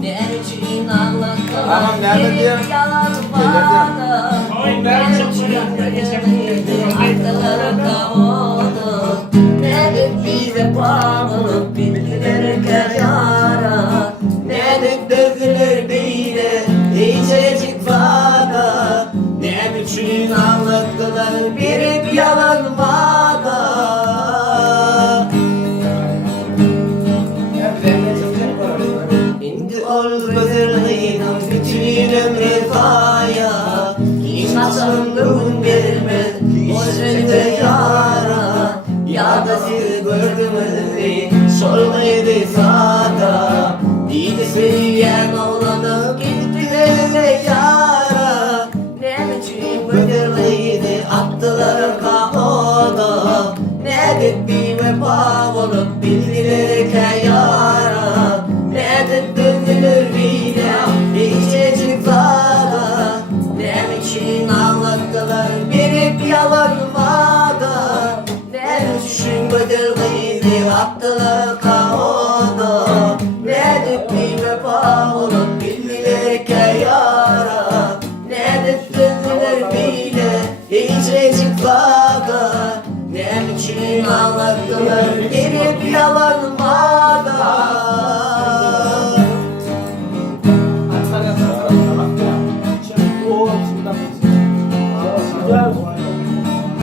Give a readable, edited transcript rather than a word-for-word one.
Ne için anlattılar Tamam, nerede bir diyor? yalan bana. Ne için ayakları kavurdu. Ne de bir vefamı bildiler kayara. Ne de dövdüler bile içecek fada. Ne için anlattılar bir yalan bana. İndi ol gözlerinin bütün ömrü faya. Hiç aslındığın gelmez o sözde yara. Ya da sizi gördüğümüzde sormaydı sada. İyi de söyleyen oğlanı gittiler yara. Ne biçim öderliydi attılar kahoda. Ne dedi vefa olup bildiler kayara. Ne de döndüler bile içecek fada. Ne biçim anlattılar bir yalan vada. Ne düşün bedeliydi attılar kahoda. Ne de bir vefa olup bildiler kayara. Ne de döndüler bile içecek fada. Ne biçim anlattılar bir yalan vada.